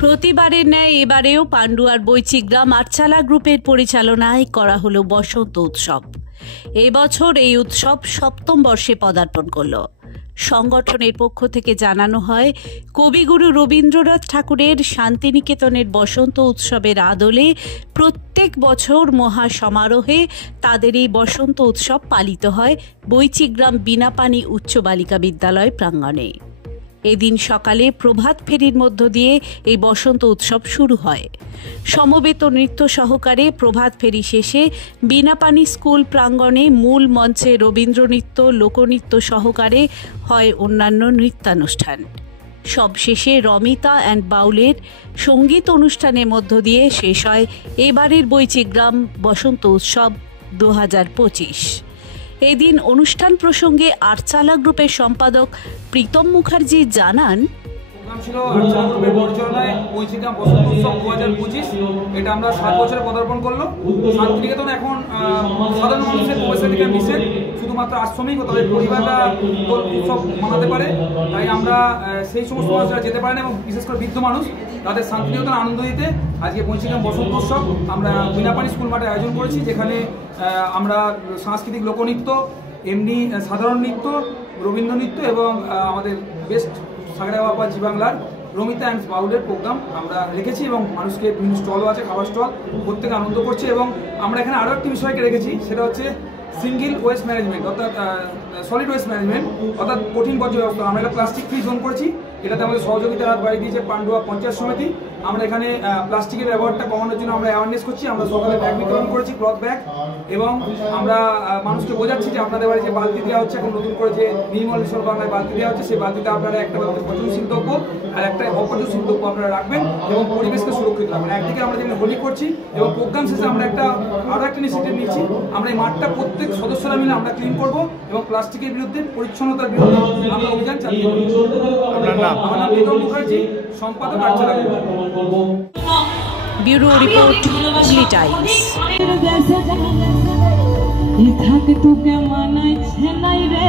প্রতিবারের ন্যায় এবারেও পান্ডুয়ার বৈচিগ্রাম আটচালা গ্রুপের পরিচালনায় করা হলো বসন্ত উৎসব। এবছর এই উৎসব সপ্তম বর্ষে পদার্পণ করল। সংগঠনের পক্ষ থেকে জানানো হয়, কবিগুরু রবীন্দ্রনাথ ঠাকুরের শান্তিনিকেতনের বসন্ত উৎসবের আদলে প্রত্যেক বছর মহা সমারোহে তাদের এই বসন্ত উৎসব পালিত হয় বৈচিগ্রাম বিনাপানি উচ্চ বালিকা বিদ্যালয় প্রাঙ্গণে। এদিন সকালে প্রভাত ফেরির মধ্য দিয়ে এই বসন্ত উৎসব শুরু হয়। সমবেত নৃত্য সহকারে প্রভাত ফেরি শেষে বিনাপানি স্কুল প্রাঙ্গণে মূল মঞ্চে রবীন্দ্র নৃত্য, লোকনৃত্য সহকারে হয় অন্যান্য নৃত্যানুষ্ঠান। সবশেষে রমিতা অ্যান্ড বাউলের সঙ্গীত অনুষ্ঠানের মধ্য দিয়ে শেষ হয় এবারের বৈচিগ্রাম বসন্ত উৎসব 2025। এদিন অনুষ্ঠান প্রসঙ্গে আটচালা গ্রুপের সম্পাদক প্রীতম মুখার্জি জানান, ছিল আটচালা গ্রুপের পরিচালনায় বৈচিগ্রাম বসন্ত উৎসব 2025। এটা আমরা 7 বছরে পদার্পণ করলো। শান্তিনিকেতন এখন সাধারণ মানুষের প্রবেশের দিকে নিষেধ, শুধুমাত্র আশ্রমিক ও তাদের পরিবাররা উৎসব মানাতে পারে। তাই আমরা সেই সমস্ত মানুষরা যেতে পারেন এবং বিশেষ করে বৃদ্ধ মানুষ তাদের শান্তিনিকেতন আনন্দ দিতে আজকে বৈচিগ্রাম বসন্ত উৎসব আমরা বিনাপানি স্কুল মাঠে আয়োজন করেছি, যেখানে আমরা সাংস্কৃতিক লোকনৃত্য, এমনি সাধারণ নৃত্য, রবীন্দ্র নৃত্য এবং আমাদের বেস্ট সাগরা বাবা জি বাংলার রমিতা অ্যান্ড বাউলের প্রোগ্রাম আমরা রেখেছি এবং মানুষকে বিভিন্ন স্টলও আছে, খাবার স্টল, প্রত্যেকে আনন্দ করছে। এবং আমরা এখানে আরও একটি বিষয়কে রেখেছি, সেটা হচ্ছে সিঙ্গেল ওয়েস্ট ম্যানেজমেন্ট, অর্থাৎ সলিড ওয়েস্ট ম্যানেজমেন্ট, অর্থাৎ কঠিন বর্জ্য ব্যবস্থা। আমরা একটা প্লাস্টিক ফ্রি জোন করেছি, এটাতে আমাদের সহযোগিতার হাত বাড়িয়ে দিয়েছে পান্ডুয়া পঞ্চায়েত সমিতি। আমরা এখানে প্লাস্টিকের ব্যবহারটা কমানোর জন্য আমরা অ্যাওয়ারনেস করছি। আমরা সকালে ব্যাগ বিতরণ করেছি, ক্লথ ব্যাগ, এবং আমরা মানুষকে বোঝাচ্ছি যে আপনাদের বাড়ি যে বালতি দেওয়া হচ্ছে, এখন নতুন করে যে নির্মল মিশন বাংলায় বালতি দেওয়া হচ্ছে, সেই বালতিতে আপনারা একটা পচনশীল দ্রব্য আর একটা অপচনশীল দ্রব্য আপনারা রাখবেন এবং পরিবেশকে সুরক্ষিত রাখবেন। একদিকে আমরা যেমন হোলি করছি এবং প্রোগ্রাম শেষে আমরা আরও একটা ইনিশিয়েটিভ নিচ্ছি। আমরা এই মাঠটা প্রত্যেক সদস্যরা মিলে আমরা ক্লিন করব এবং প্লাস্টিকের বিরুদ্ধে, পরিচ্ছন্নতার বিরুদ্ধে আমরা অভিযান চালিয়ে যাব। আমার নাম প্রীতম মুখার্জি, সম্পাদক Atchala group. Bureau report, Hooghly times. থাক তোকে মানাইছে নাই রে।